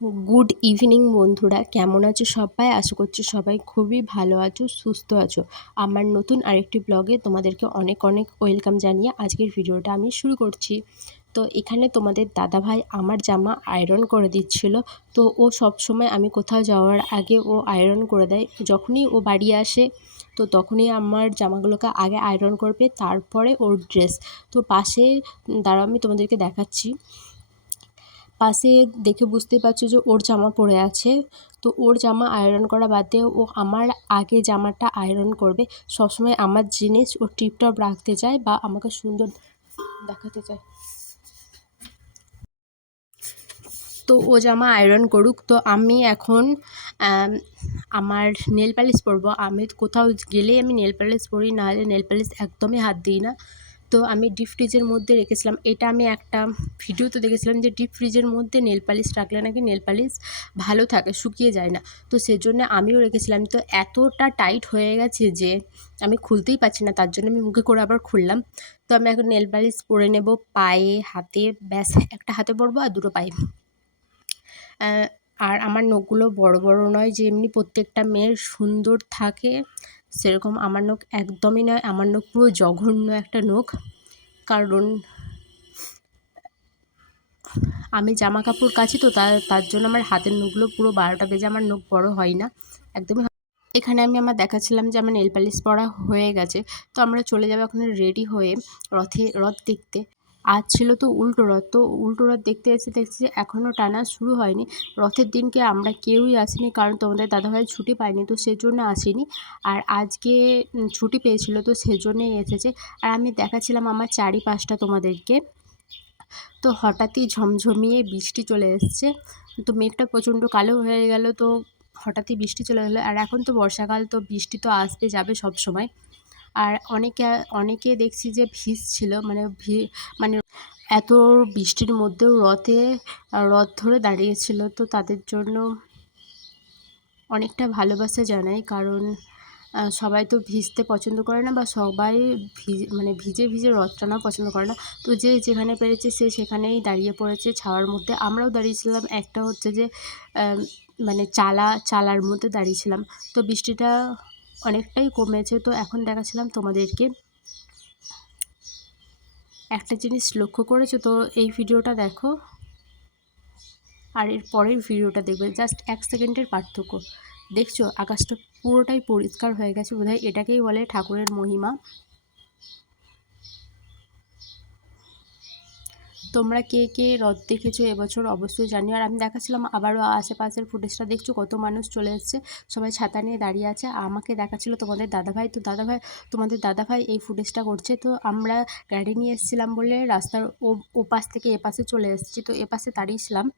Good evening বন্ধুরা, কেমন আছো সবাই? আশা করছি সবাই খুবই ভালো আছো, সুস্থ আছো। আমার নতুন আরেকটি ব্লগে তোমাদেরকে অনেক অনেক ওয়েলকাম জানিয়ে আজকের ভিডিওটা আমি শুরু করছি। তো এখানে তোমাদের দাদাভাই আমার জামা আয়রন করে দিচ্ছিল। তো ও সব সময় আমি কোথাও যাওয়ার আগে ও আয়রন করে দেয়। যখনই ও বাড়ি আসে তো তখনই আমার জামাগুলোকে আগে আয়রন করবে, তারপরে ওর ড্রেস। তো পাশে দাঁড়াও, আমি তোমাদেরকে দেখাচ্ছি। পাশে দেখে বুঝতে পারছো যে ওর জামা পরে আছে। তো ওর জামা আয়রন করা বাদ দিয়ে ও আমার আগে জামাটা আয়রন করবে। সবসময় আমার জিনিস ও টিপটপ রাখতে চায় বা আমাকে সুন্দর দেখাতে চায়। তো ও জামা আয়রন করুক। তো আমি এখন আমার নেল পালিশ পরবো। আমি কোথাও গেলেই আমি নেল পালিশ পরি, নাহলে নেল পালিশ একদমই হাত দিই না। তো আমি ডিপ ফ্রিজের মধ্যে রেখেছিলাম। এটা আমি একটা ভিডিওতে দেখেছিলাম যে ডিপ ফ্রিজের মধ্যে নেল পালিশ রাখলে নাকি নেল পালিশ ভালো থাকে, শুকিয়ে যায় না। তো সেজন্য আমিও রেখেছিলাম। তো এতটা টাইট হয়ে গেছে যে আমি খুলতেই পারছি না, তার জন্য আমি মুখে করে আবার খুললাম। তো আমি এখন নেল পালিশ পরে নেব পায়ে, হাতে, ব্যাস একটা হাতে পরবো আর দুটো পায়ে। আর আমার নখগুলো বড় বড় নয়, যে এমনি প্রত্যেকটা মেয়ের সুন্দর থাকে সেরকম আমার নখ একদমই নয়। আমার নখ পুরো জঘন্য একটা নখ। কারণ আমি জামা কাপড় কাচি, তো তার জন্য আমার হাতের নখগুলো পুরো 12টা বেজে আমার নখ বড় হয় না একদমই। এখানে আমি আমার দেখাচ্ছিলাম যে আমার নেল পালিশ পরা হয়ে গেছে। তো আমরা চলে যাবো এখন রেডি হয়ে রথ দেখতে। আজ ছিল তো উল্টো রথ। তো উল্টো রথ দেখতে এসে দেখছি যে এখনও টানা শুরু হয়নি। রথের দিনকে আমরা কেউই আসিনি, কারণ তোমাদের দাদাভাই ছুটি পায়নি, তো সেজন্য আসেনি। আর আজকে ছুটি পেয়েছিল, তো সেজন্যই এসেছে। আর আমি দেখাচ্ছিলাম আমার চারিপাশটা তোমাদেরকে। তো হঠাৎই ঝমঝমিয়ে বৃষ্টি চলে এসছে। তো মেঘটা প্রচণ্ড কালো হয়ে গেল। তো হঠাৎই বৃষ্টি চলে এলো। আর এখন তো বর্ষাকাল, তো বৃষ্টি তো আসতে যাবে সব সময়। আর অনেকে দেখছি যে ভিজছিল, মানে এত বৃষ্টির মধ্যেও রথ ধরে দাঁড়িয়েছিল। তো তাদের জন্য অনেকটা ভালোবাসা জানাই। কারণ সবাই তো ভিজতে পছন্দ করে না, বা সবাই ভিজে ভিজে রথ টানাও পছন্দ করে না। তো যে যেখানে পেরেছে সে সেখানেই দাঁড়িয়ে পড়েছে ছাওয়ার মধ্যে। আমরাও দাঁড়িয়েছিলাম, একটা হচ্ছে যে চালার মধ্যে দাঁড়িয়েছিলাম। তো বৃষ্টিটা অনেকটাই কমেছে। তো এখন দেখাচ্ছিলাম তোমাদেরকে একটা জিনিস, লক্ষ্য করেছো তো? এই ভিডিওটা দেখো আর এর পরের ভিডিওটা দেখবে, জাস্ট 1 সেকেন্ডের পার্থক্য। দেখছো আকাশটা পুরোটাই পরিষ্কার হয়ে গেছে, বোধহয় এটাকেই বলে ঠাকুরের মহিমা। তোমরা কে কে রথ দেখেছো এবছর অবশ্যই জানিও। আর আমি দেখাচ্ছিলাম আবারও আশেপাশের ফুটেজটা, দেখছো কত মানুষ চলে এসেছে, সবাই ছাতা নিয়ে দাঁড়িয়ে আছে। আমাকে দেখাচ্ছিল তোমাদের দাদাভাই। তো তোমাদের দাদাভাই এই ফুটেজটা করছে। তো আমরা গাড়ি নিয়ে এসেছিলাম বলে রাস্তার ওপাশ থেকে এপাশে চলে এসেছি। তো এপাশে দাঁড়িয়েছিলাম।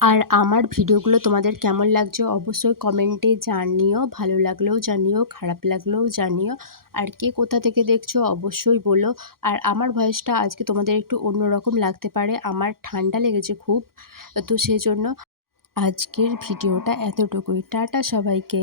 আর আমার ভিডিওগুলো তোমাদের কেমন লাগছে অবশ্যই কমেন্টে জানিও। ভালো লাগলেও জানিও, খারাপ লাগলেও জানিও। আর কে কোথা থেকে দেখছো অবশ্যই বলো। আর আমার ভয়েসটা আজকে তোমাদের একটু অন্যরকম লাগতে পারে, আমার ঠান্ডা লেগেছে খুব। তো সেজন্য আজকের ভিডিওটা এতটুকুই। টাটা সবাইকে।